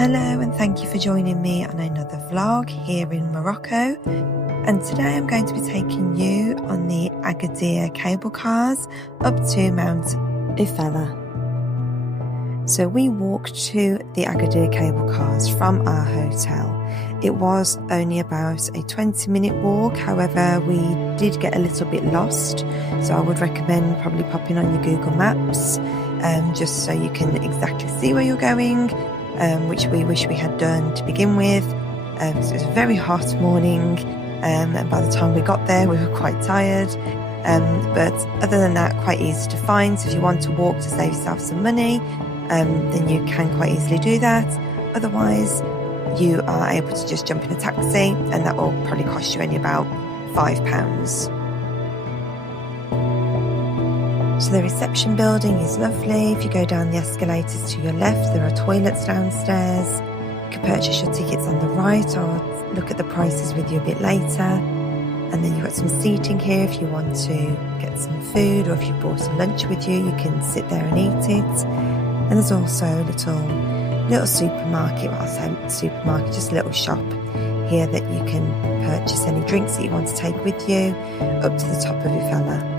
Hello and thank you for joining me on another vlog here in Morocco, and today I'm going to be taking you on the Agadir cable cars up to Mount Oufella. So we walked to the Agadir cable cars from our hotel. It was only about a 20-minute walk, however we did get a little bit lost, so I would recommend probably popping on your Google Maps just so you can exactly see where you're going. Which we wish we had done to begin with. So it was a very hot morning, and by the time we got there we were quite tired, but other than that, quite easy to find. So if you want to walk to save yourself some money, then you can quite easily do that. Otherwise you are able to just jump in a taxi, and that will probably cost you only about £5. So the reception building is lovely. If you go down the escalators to your left, there are toilets downstairs. You can purchase your tickets on the right. I'll look at the prices with you a bit later. And then you've got some seating here if you want to get some food, or if you brought a lunch with you, you can sit there and eat it. And there's also a little supermarket, well, I say supermarket, just a little shop here that you can purchase any drinks that you want to take with you up to the top of Oufella.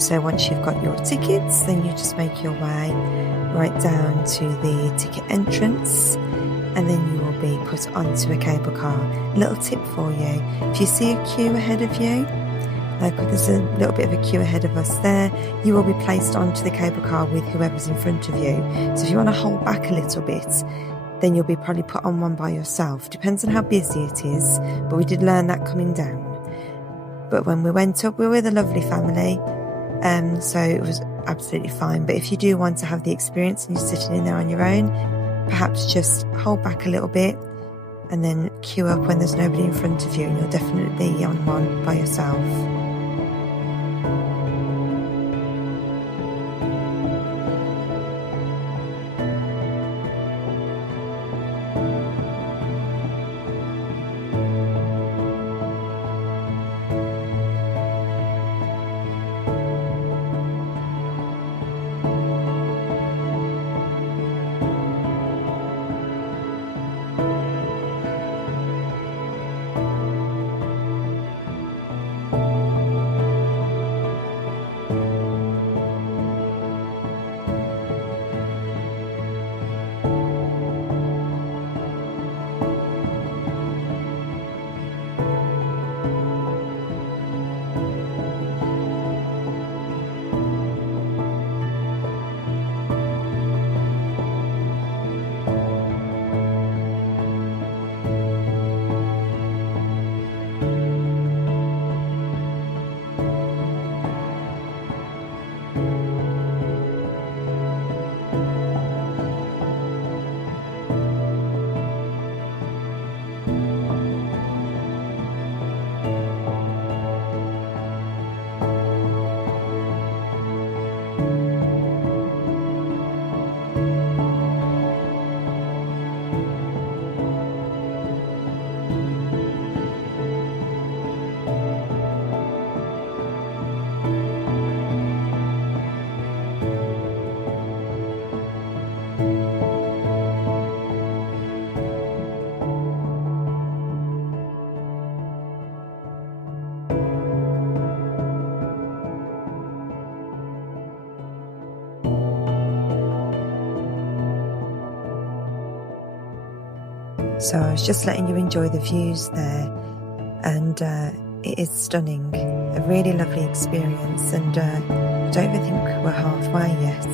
So once you've got your tickets, then you just make your way right down to the ticket entrance, and then you will be put onto a cable car. A little tip for you: if you see a queue ahead of you, like there's a little bit of a queue ahead of us there, you will be placed onto the cable car with whoever's in front of you. So if you want to hold back a little bit, then you'll be probably put on one by yourself. Depends on how busy it is, but we did learn that coming down. But when we went up, we were with a lovely family. So it was absolutely fine. But if you do want to have the experience and you're sitting in there on your own, perhaps just hold back a little bit and then queue up when there's nobody in front of you, and you'll definitely be on one by yourself. So I was just letting you enjoy the views there, and it is stunning, a really lovely experience, and I don't even think we're halfway yet.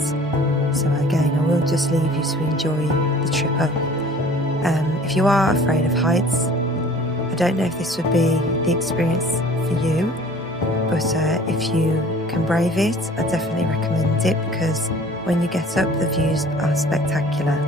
So again, I will just leave you to enjoy the trip up. If you are afraid of heights, I don't know if this would be the experience for you, but if you can brave it, I definitely recommend it, because when you get up, the views are spectacular.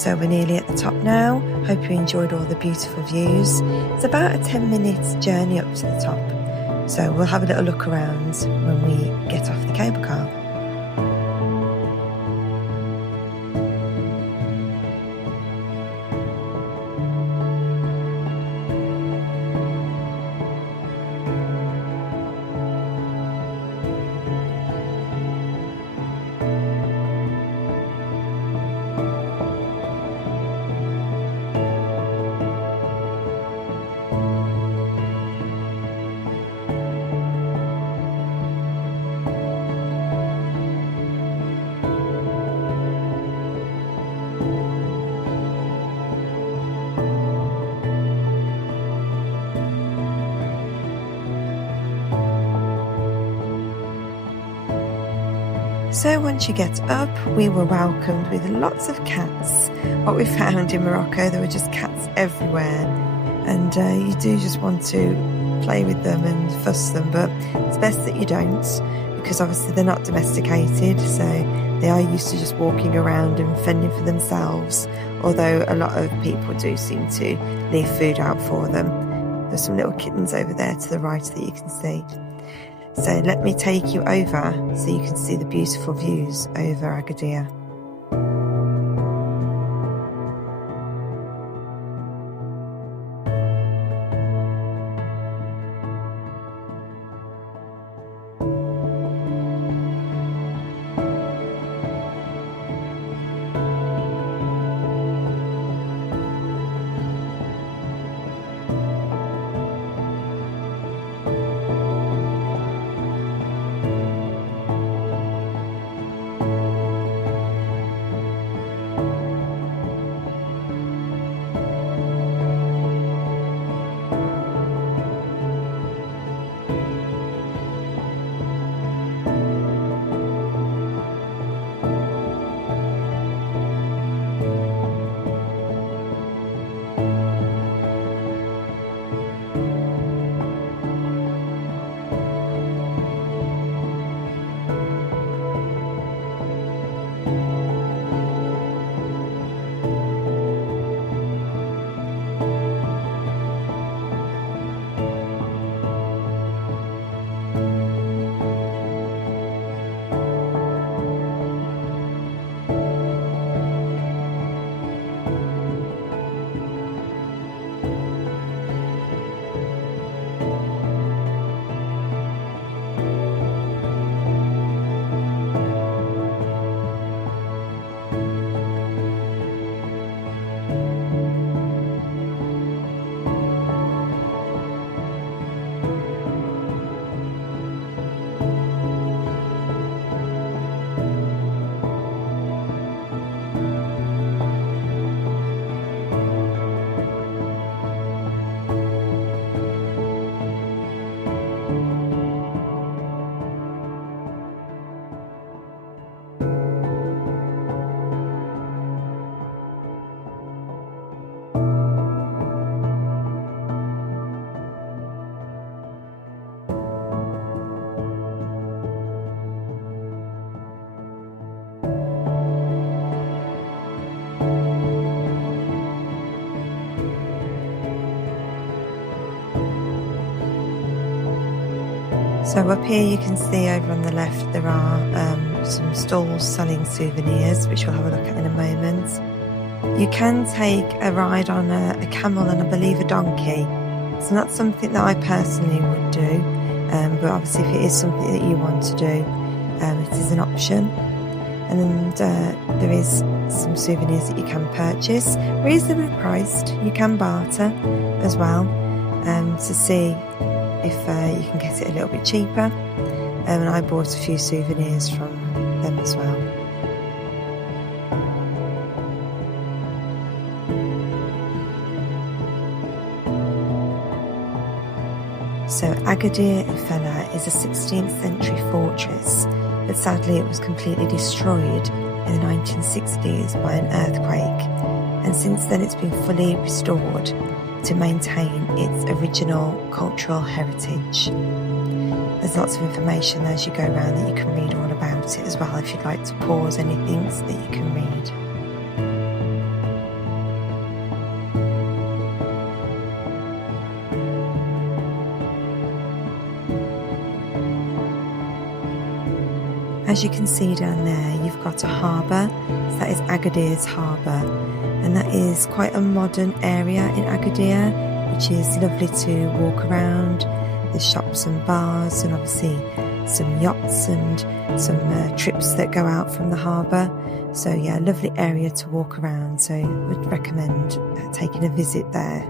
So we're nearly at the top now. Hope you enjoyed all the beautiful views. It's about a 10-minute journey up to the top. So we'll have a little look around when we get off the cable car. So once you get up, we were welcomed with lots of cats. What we found in Morocco, there were just cats everywhere, and you do just want to play with them and fuss them, but it's best that you don't, because obviously they're not domesticated, so they are used to just walking around and fending for themselves, although a lot of people do seem to leave food out for them. There's some little kittens over there to the right that you can see. So let me take you over so you can see the beautiful views over Agadir. So up here you can see over on the left there are some stalls selling souvenirs, which we'll have a look at in a moment. You can take a ride on a camel and I believe a donkey. It's not something that I personally would do, but obviously if it is something that you want to do, it is an option. And then there is some souvenirs that you can purchase, reasonably priced. You can barter as well to see if you can get it a little bit cheaper. And I bought a few souvenirs from them as well. So Agadir Oufella is a 16th century fortress, but sadly it was completely destroyed in the 1960s by an earthquake, and since then it's been fully restored to maintain its original cultural heritage. There's lots of information as you go around that you can read all about it as well if you'd like to pause anything so that you can read. As you can see down there, you've got a harbour, so that is Agadir's harbour, and that is quite a modern area in Agadir, which is lovely to walk around. There's shops and bars, and obviously some yachts and some trips that go out from the harbour. So yeah, a lovely area to walk around, so I would recommend taking a visit there.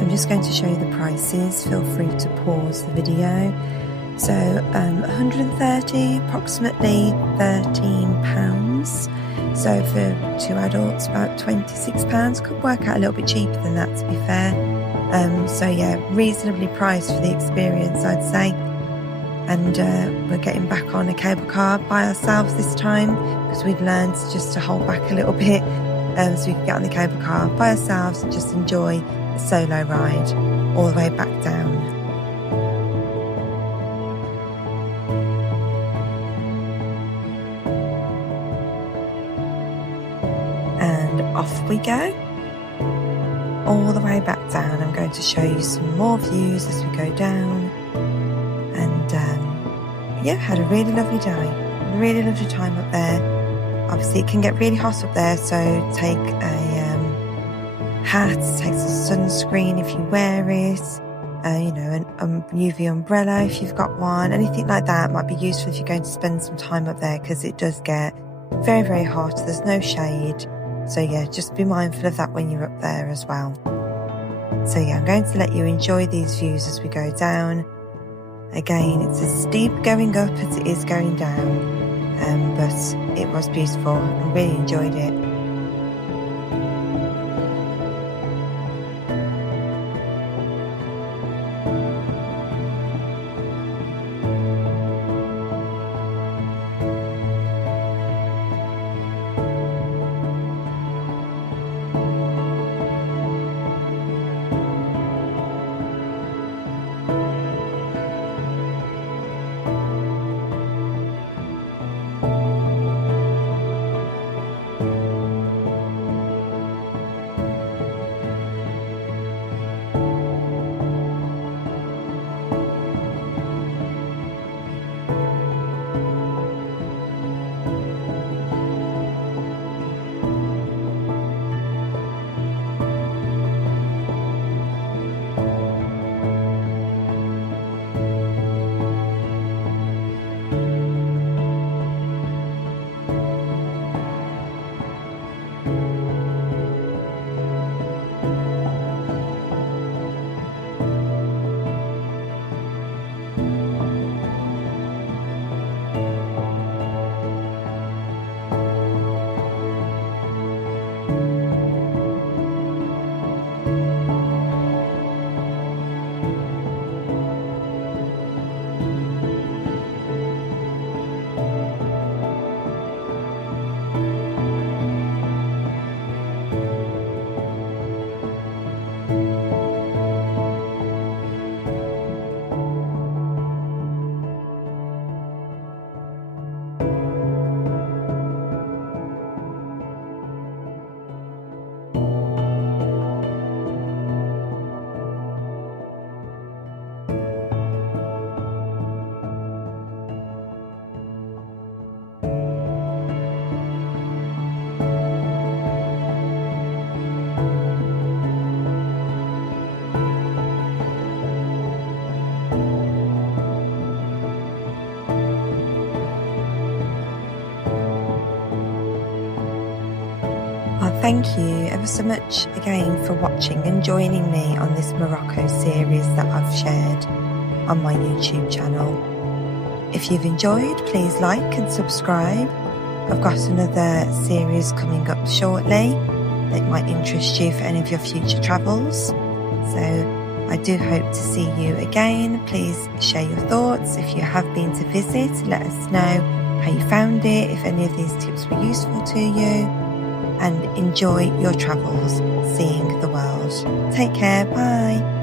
I'm just going to show you the prices. Feel free to pause the video. So 130, approximately £13. So for 2 adults, about £26. Could work out a little bit cheaper than that, to be fair. So yeah, reasonably priced for the experience, I'd say. And we're getting back on a cable car by ourselves this time, because we'd learned just to hold back a little bit, so we could get on the cable car by ourselves and just enjoy a solo ride all the way back down. And off we go, all the way back down. I'm going to show you some more views as we go down. And yeah, had a really lovely day, a really lovely time up there. Obviously it can get really hot up there, so take a hat, take some sunscreen if you wear it, you know, an UV umbrella if you've got one. Anything like that might be useful if you're going to spend some time up there, because it does get very, very hot. There's no shade, so yeah, just be mindful of that when you're up there as well. So yeah, I'm going to let you enjoy these views as we go down. Again, it's as steep going up as it is going down, but it was beautiful. I really enjoyed it. Thank you ever so much again for watching and joining me on this Morocco series that I've shared on my YouTube channel. If you've enjoyed, please like and subscribe. I've got another series coming up shortly that might interest you for any of your future travels. So I do hope to see you again. Please share your thoughts. If you have been to visit, let us know how you found it, if any of these tips were useful to you. And enjoy your travels, seeing the world. Take care, bye.